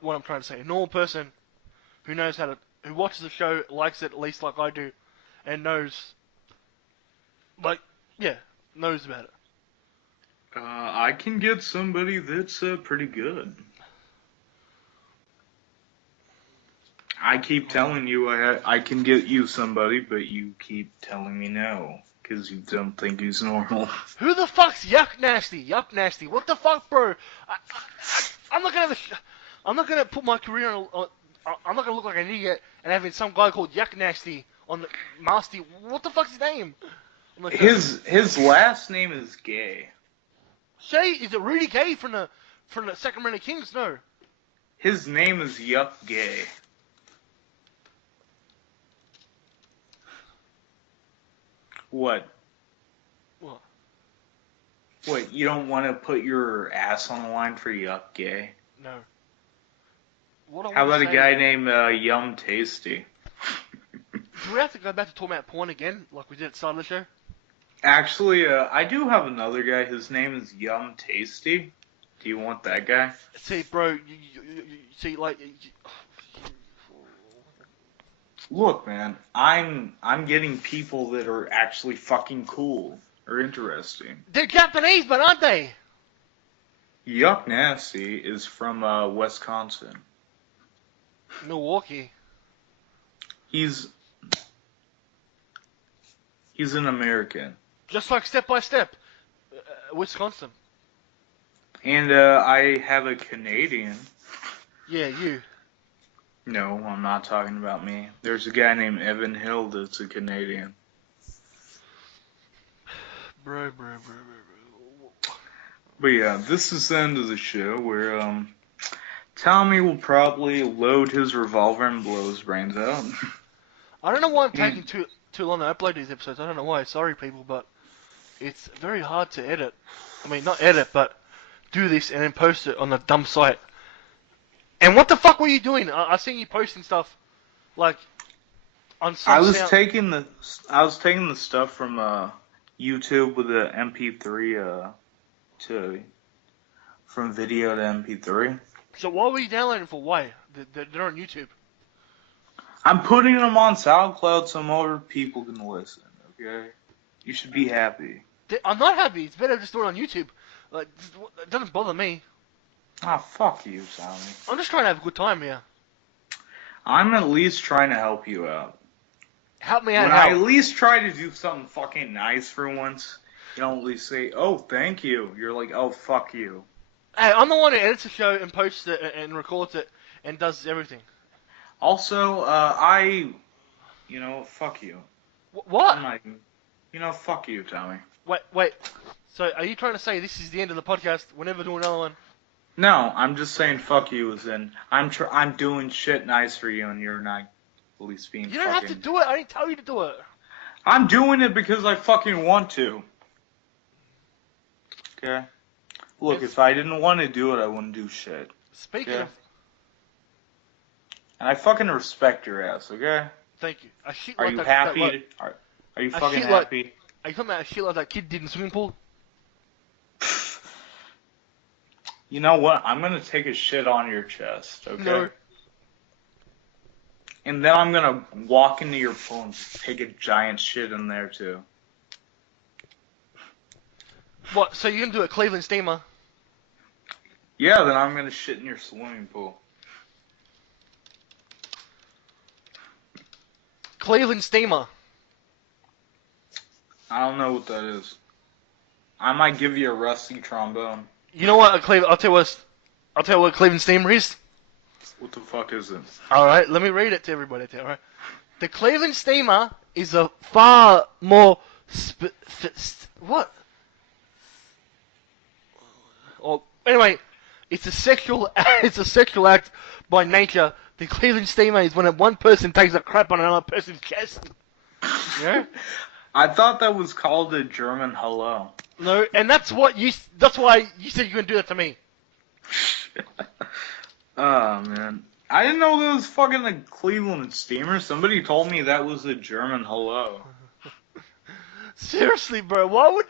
What I'm trying to say, a normal person who knows who watches the show, likes it at least like I do, and knows, knows about it. I can get somebody that's pretty good. I keep telling you I can get you somebody, but you keep telling me no, because you don't think he's normal. Who the fuck's Yuck Nasty? Yuck Nasty. What the fuck, bro? I'm not gonna I'm not gonna put my career on. I'm not gonna look like an idiot and having some guy called Yuck Nasty on the Nasty. What the fuck's his name? His last name is Gay. Shay, is it Rudy Gay from the Sacramento Kings? No. His name is Yuck Gay. What? What? What, you don't want to put your ass on the line for Yuck Gay? No. How about a guy named Yum Tasty? Do we have to go back to talking about porn again, like we did at the start of the show? Actually, I do have another guy. His name is Yum Tasty. Do you want that guy? See, bro, see, like... Look, man, I'm getting people that are actually fucking cool or interesting. They're Japanese, but aren't they? Yuck Nasty is from Wisconsin. Milwaukee. He's an American. Just like Step by Step, Wisconsin. And I have a Canadian. Yeah, you. No, I'm not talking about me. There's a guy named Evan Hill that's a Canadian. Bro. But yeah, this is the end of the show where Tommy will probably load his revolver and blow his brains out. I don't know why I'm taking too... too long to upload these episodes. I don't know why. Sorry, people, but it's very hard to edit. I mean, not edit, but do this and then post it on a dumb site. And what the fuck were you doing? I seen you posting stuff like on some I was sound. taking the stuff from YouTube with the MP3 to from video to MP3. So what were you downloading for? Why? They're on YouTube. I'm putting them on SoundCloud so more people can listen. Okay, you should be happy. I'm not happy. It's better just do it on YouTube. Like, it doesn't bother me. Ah, fuck you, Tommy. I'm just trying to have a good time here. I'm at least trying to help you out. Help me out. When I at least try to do something fucking nice for once, you don't at least say, "Oh, thank you." You're like, "Oh, fuck you." Hey, I'm the one who edits the show and posts it and records it and does everything. Also, fuck you. What? I'm not even, fuck you, Tommy. Wait. So, are you trying to say this is the end of the podcast? We'll never do another one? No, I'm just saying fuck you as in, I'm doing shit nice for you and you're not at least being You don't have to do it. I didn't tell you to do it. I'm doing it because I fucking want to. Okay? Look, if I didn't want to do it, I wouldn't do shit. Speaking Okay? of... And I fucking respect your ass, okay? Thank you. A shit Are like you that, happy? Are you fucking shit like- happy? Are you talking about a shit like that kid did in the swimming pool? You know what? I'm gonna take a shit on your chest, okay? No. And then I'm gonna walk into your pool and just take a giant shit in there too. What? So you're gonna do a Cleveland steamer? Yeah, then I'm gonna shit in your swimming pool. Cleveland steamer. I don't know what that is. I might give you a rusty trombone. You know what? I'll tell you what a Cleveland steamer is. What the fuck is it? All right, let me read it to everybody. All right, the Cleveland steamer is a far more what? Or anyway, it's a sexual act by nature. The Cleveland steamer is when one person takes a crap on another person's chest. Yeah. I thought that was called a German hello. No, and that's why you said you were gonna do that to me. Oh, man. I didn't know that was fucking a Cleveland steamer. Somebody told me that was a German hello. Seriously, bro, why would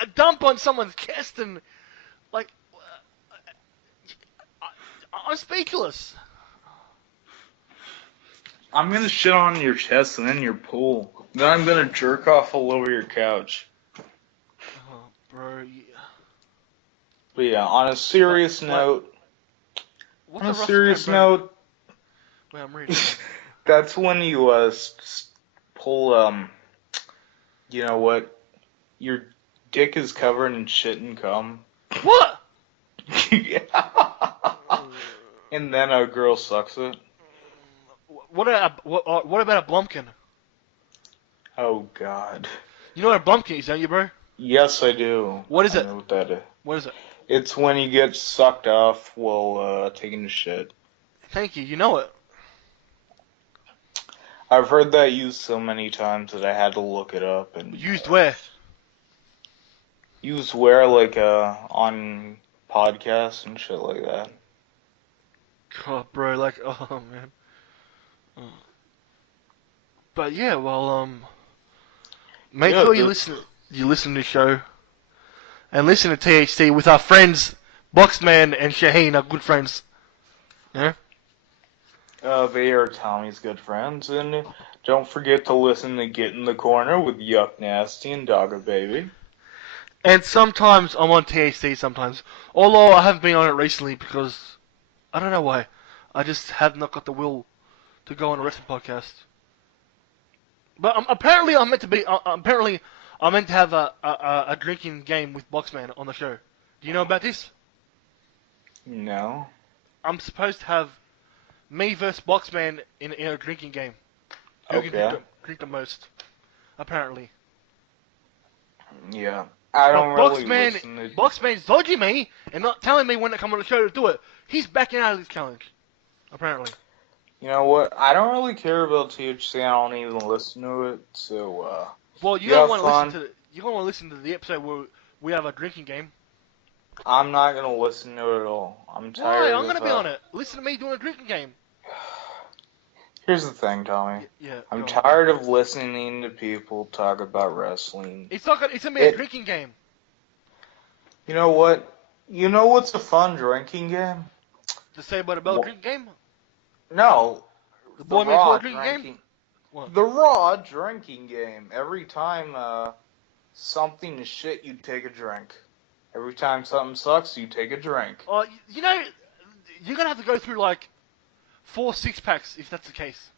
a dump on someone's chest and like? I'm speechless. I'm gonna shit on your chest and then your pool. Then I'm gonna jerk off all over your couch. Oh, bro. Yeah. But yeah, on a serious note. What's On a Rusty serious Cat, bro? note. Wait, I'm reading. That's when you pull you know what? Your dick is covered in shit and cum. What? Yeah. And then a girl sucks it. What about a blumpkin? Oh God. You know what a blumpkin is, don't you, bro? Yes, I do. What is it? I know what that is. What is it? It's when you get sucked off while taking a shit. Thank you. You know it. I've heard that used so many times that I had to look it up and Used where? used where like on podcasts and shit like that. God, bro, like, oh man. Oh. But yeah, well, make sure you listen to the show, and listen to THC with our friends Boxman and Shaheen, our good friends. Yeah. They are Tommy's good friends, and don't forget to listen to Get in the Corner with Yuck Nasty and Dogger Baby. And sometimes I'm on THC sometimes, although I haven't been on it recently because I don't know why. I just have not got the will to go on a wrestling podcast. But apparently I'm meant to be. Apparently I'm meant to have a drinking game with Boxman on the show. Do you know about this? No. I'm supposed to have me versus Boxman in a drinking game. Who can drink the most? Apparently. Yeah. I don't really listen to... Boxman's dodging me and not telling me when to come on the show to do it. He's backing out of this challenge. Apparently. You know what? I don't really care about THC. I don't even listen to it. So, Well, you you don't have want to listen fun. to you don't want to listen to the episode where we have a drinking game. I'm not gonna listen to it at all. I'm Why? tired I'm of, gonna be on it. Listen to me doing a drinking game. Here's the thing, Tommy. Yeah, I'm go on. tired of listening to people talk about wrestling. It's not gonna. It's gonna be a It, drinking game. you know what? You know what's a fun drinking game? To say about a bell Wha- drinking game? No, The the Boy Meets raw World drinking game? drinking. What? The raw drinking game. Every time something is shit, you take a drink. Every time something sucks, you take a drink. You know, you're gonna have to go through like 4 6 packs if that's the case.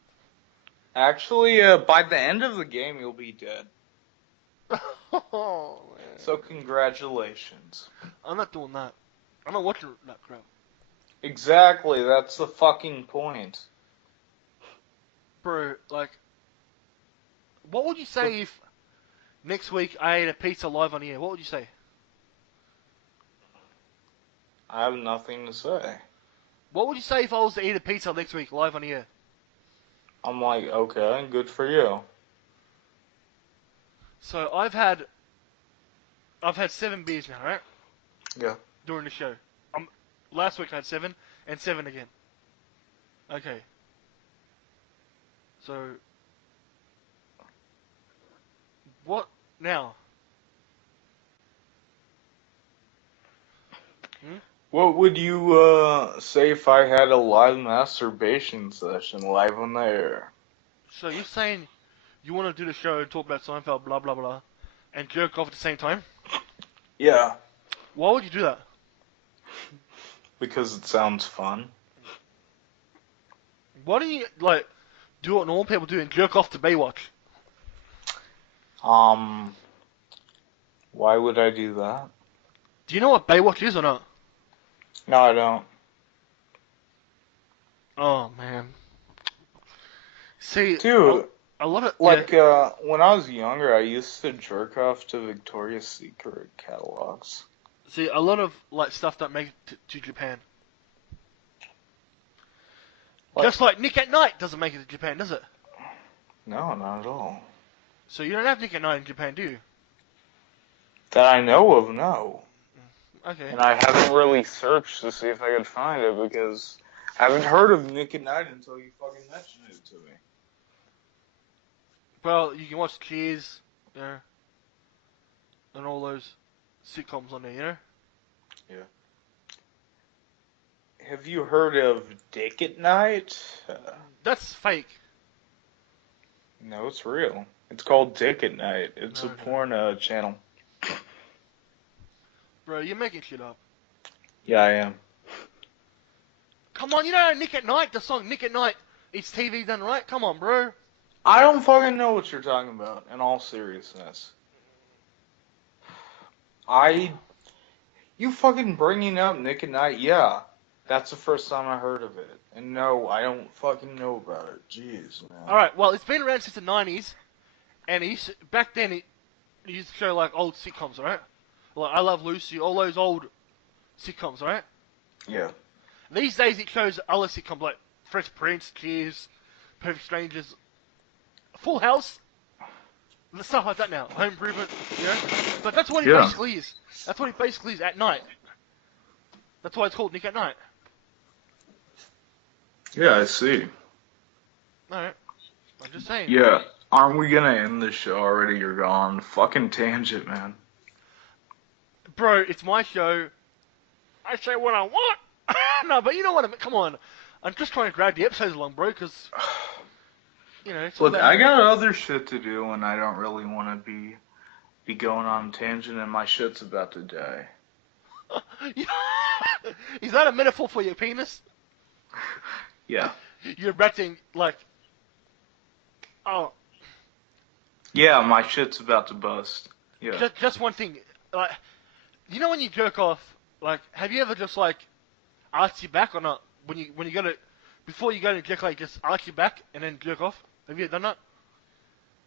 Actually, by the end of the game, you'll be dead. Oh man. So congratulations. I'm not doing that. I'm not watching that crap. Exactly, that's the fucking point. Bro, like, what would you say if next week I ate a pizza live on the air? What would you say? I have nothing to say. What would you say if I was to eat a pizza next week live on the air? I'm like, okay, good for you. So I've had 7 beers now, right? Yeah. During the show. Last week I had 7 and 7 again. Okay. So what now? Hmm? What would you say if I had a live masturbation session live on the air? So you're saying you want to do the show and talk about Seinfeld, blah blah blah, and jerk off at the same time? Yeah, Why would you do that? because it sounds fun. Why don't you like do what normal people do and jerk off to Baywatch? Um, why would I do that? Do you know what Baywatch is or not? No, I don't. Oh man. See, Dude, a lot of yeah. like, when I was younger, I used to jerk off to Victoria's Secret catalogs. See, a lot of like stuff that make it to Japan. Like, Just like Nick at Night doesn't make it to Japan, does it? no, not at all. So you don't have Nick at Night in Japan, do you? That I know of, no. Okay. And I haven't really searched to see if I could find it because I haven't heard of Nick at Night until you fucking mentioned it to me. Well, you can watch Cheers, you know, and all those sitcoms on there, you know. Yeah. Have you heard of Dick at Night? That's fake. No, it's real. It's called Dick at Night. It's a No. porn channel. Bro, you're making shit up. Yeah, I am. Come on, you know Nick at Night, the song Nick at Night. It's TV done right. Come on, bro. I don't fucking know what you're talking about, in all seriousness. You fucking bringing up Nick at Night, yeah. That's the first time I heard of it. And no, I don't fucking know about it. Jeez, man. Alright, well, it's been around since the 90s, and back then it used to show like old sitcoms, alright? Like I Love Lucy, all those old sitcoms, alright? Yeah. These days it shows other sitcoms like Fresh Prince, Cheers, Perfect Strangers, Full House, stuff like that now. Home Improvement, you know? But that's what it Yeah. basically is. That's what it basically is at night. That's why it's called Nick at Night. Yeah, I see. Alright. I'm just saying. Yeah. Aren't we gonna end the show already? You're gone. Fucking tangent, man. Bro, it's my show. I say what I want. No, but you know what I mean? Come on. I'm just trying to drag the episodes along, bro, because, you know, it's all Look, about... I got other shit to do and I don't really want to be going on tangent and my shit's about to die. Is that a metaphor for your penis? Yeah. You're betting, like... Oh, Yeah, my shit's about to bust. Yeah. just one thing. Like, you know when you jerk off, like, have you ever just, like, arched your back or not? When you go to... Before you go to jerk, like, just arch your back and then jerk off? Have you done that?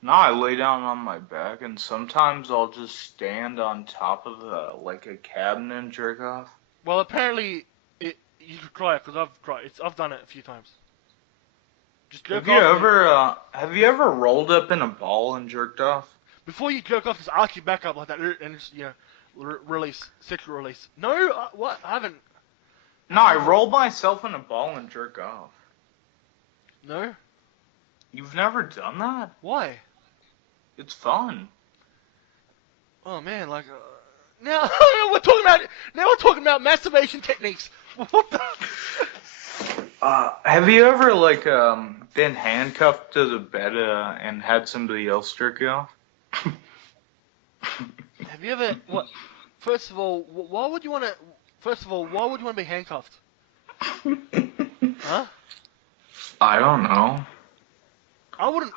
No, I lay down on my back and sometimes I'll just stand on top of like a cabinet and jerk off. Well, apparently, you should try it, because I've tried it. I've done it a few times. Just jerk off. Have you ever rolled up in a ball and jerked off? Before you jerk off, just arch your back up like that, and just release, sexual release. No, what? I haven't. No, I roll myself in a ball and jerk off. No. You've never done that? Why? It's fun. Oh man, like now we're talking about masturbation techniques. What the? Have you ever been handcuffed to the bed and had somebody else jerk you off? Have you ever what? First of all, why would you want to? First of all, why would you want to be handcuffed? Huh? I don't know. I wouldn't.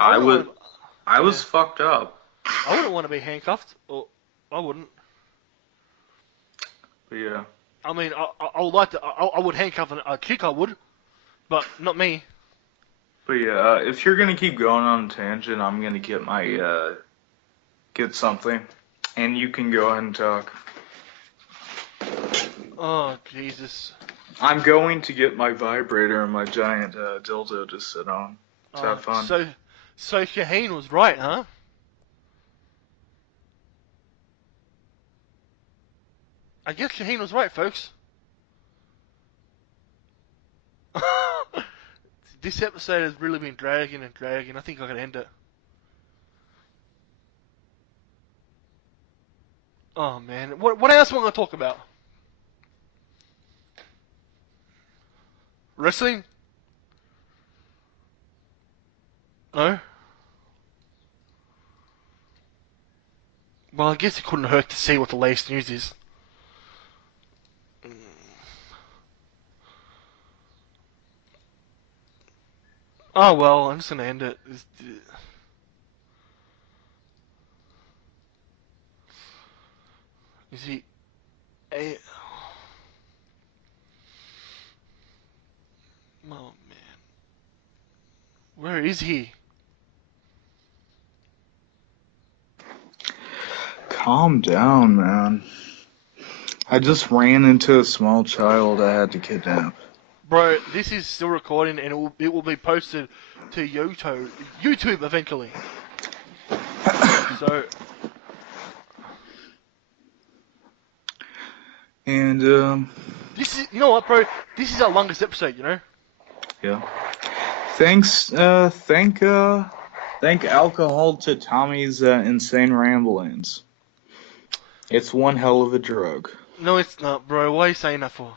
I was fucked up. I wouldn't want to be handcuffed, or I wouldn't. But yeah. I mean, I would like to. I would handcuff a chick. I would, but not me. But yeah, if you're gonna keep going on a tangent, I'm gonna get my get something, and you can go ahead and talk. Oh Jesus! I'm going to get my vibrator and my giant dildo to sit on. To have fun. So Shaheen was right, huh? I guess Shaheen was right, folks. This episode has really been dragging and dragging. I think I can end it. Oh man, what else am I going to talk about? Wrestling? No? Well, I guess it couldn't hurt to see what the latest news is. Oh well, I'm just gonna end it. Is he? Oh man, where is he? Calm down, man. I just ran into a small child I had to kidnap. Bro, this is still recording and it will be posted to YouTube eventually. So. And This is, you know what, bro? This is our longest episode, you know. Yeah. Thanks. Thank alcohol to Tommy's insane ramblings. It's one hell of a drug. No, it's not, bro. Why are you saying that for?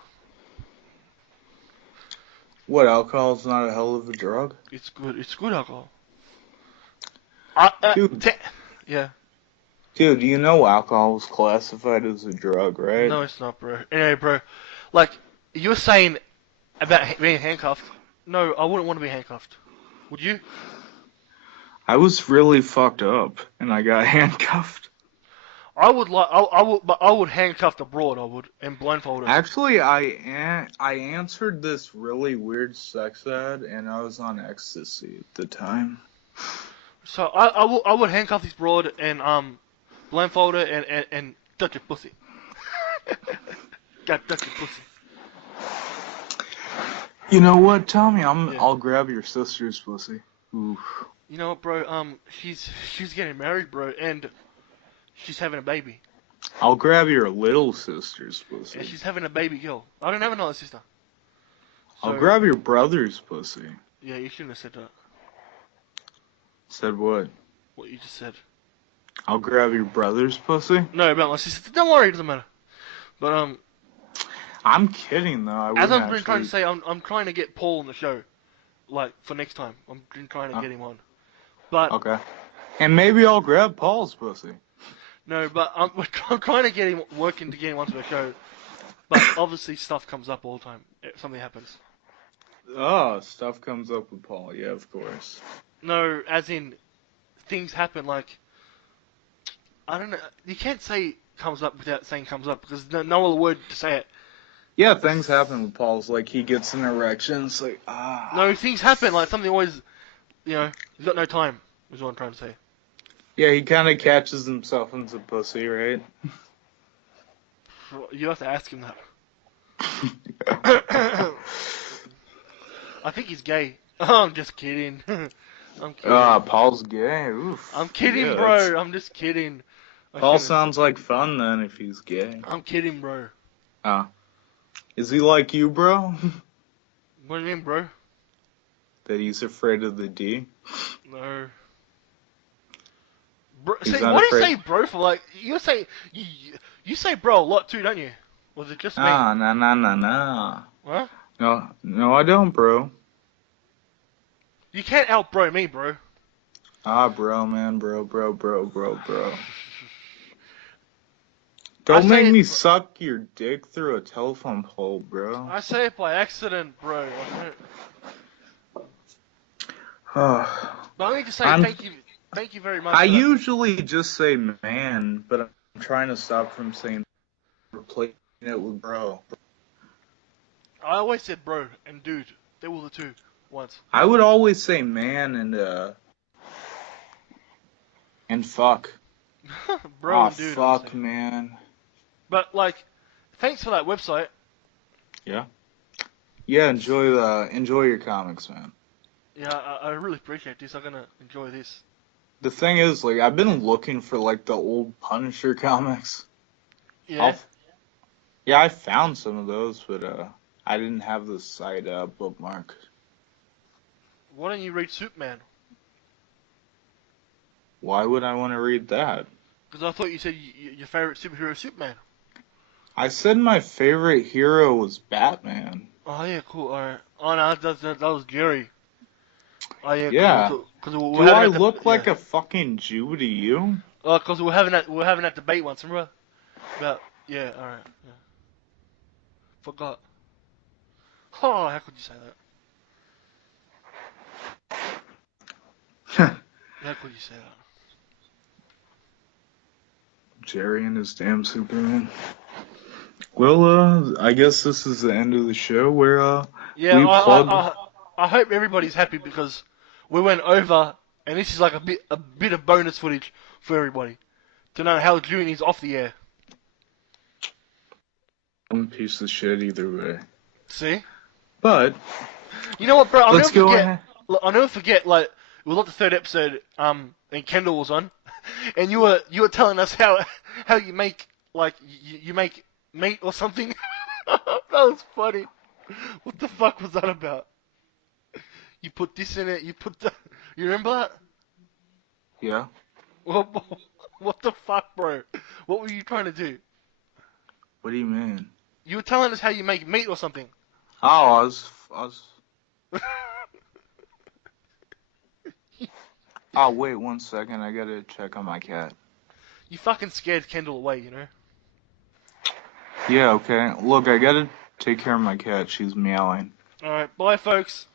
What, alcohol's not a hell of a drug? It's good. It's good alcohol. Dude. Yeah. Dude, you know alcohol is classified as a drug, right? No, it's not, bro. Anyway, bro, like you're saying about being handcuffed. No, I wouldn't want to be handcuffed. Would you? I was really fucked up, and I got handcuffed. I would handcuff the broad. I would and blindfold her. Actually, I answered this really weird sex ad, and I was on ecstasy at the time. So I would handcuff this broad and blindfold her and touch her pussy. Got touch your pussy. You know what, Tommy? I'll grab your sister's pussy. Oof. You know what, bro? She's getting married, bro, and she's having a baby. I'll grab your little sister's pussy. And she's having a baby girl. I don't have another sister. So, I'll grab your brother's pussy. Yeah, you shouldn't have said that. Said what? What you just said. I'll grab your brother's pussy? No, about my sister. Don't worry, it doesn't matter. But I'm kidding though. As I've been trying to say, I'm trying to get Paul on the show, like for next time. I'm trying to get him on. But okay. And maybe I'll grab Paul's pussy. No, but I'm trying to get him working to get him onto the show. But obviously stuff comes up all the time. Something happens. Oh, stuff comes up with Paul. Yeah, of course. No, as in things happen. Like I don't know. You can't say comes up without saying comes up because no other word to say it. Yeah, things happen with Paul's. Like he gets an erection. It's like No, things happen. Like something always, he's got no time. Is what I'm trying to say. Yeah, he kind of catches himself into pussy, right? You have to ask him that. I think he's gay, Oh, I'm just kidding. I'm kidding. Paul's gay. I'm Oof. kidding, Yeah, that's. bro. I'm just kidding. I Paul shouldn't. sounds like fun then if he's gay. I'm kidding, bro. Uh, is he like you, bro? What do you mean, bro? That he's afraid of the D? No. Bro, He's say, not what do you afraid. say, bro? For like, you say bro a lot too, don't you? Was it just me? Nah, nah, nah, nah. Huh? No, no, I don't, bro. You can't out bro me, bro. Bro, man, bro. I Don't make say it. me suck your dick through a telephone pole, bro. I say it by accident, bro. But I need to say I'm. thank you very much I for that. usually just say man, but I'm trying to stop from saying replacing it with bro. I always said bro and dude. They were the two once. I would always say man and fuck. Bro and dude, I would say. Fuck, man. But like, thanks for that website. Yeah. Yeah, It's enjoy your comics, man. yeah, I really appreciate this. I'm gonna enjoy this. The thing is, like, I've been looking for like the old Punisher comics. Yeah. I'll, yeah, I found some of those, but I didn't have the site bookmark. Why don't you read Superman? Why would I want to read that? Because I thought you said your favorite superhero is Superman. I said my favorite hero was Batman. Oh yeah, cool. Alright. Oh no, that was Jerry. Oh yeah, Yeah. because we're Do having I that look yeah. like a fucking Jew to you? Because we're having that debate once, remember? About yeah. Alright. Yeah. Forgot. Oh, how could you say that? How could you say that? Jerry and his damn Superman. Well, I guess this is the end of the show where Yeah, we plug. I hope everybody's happy because we went over, and this is like a bit of bonus footage for everybody to know how June is off the air. I'm a piece of shit either way. See? But You know what, bro? let's go ahead. I'll never forget. Like, it was like the third episode. And Kendall was on, and you were telling us how you make like you make meat or something. That was funny. What the fuck was that about? You put this in it. You put the. You remember that? Yeah. What, what the fuck, bro? What were you trying to do? What do you mean? You were telling us how you make meat or something. Oh, I was. Oh, wait 1 second. I gotta check on my cat. You fucking scared Kendall away, you know? Yeah, okay. Look, I gotta take care of my cat. She's meowing. Alright, bye, folks.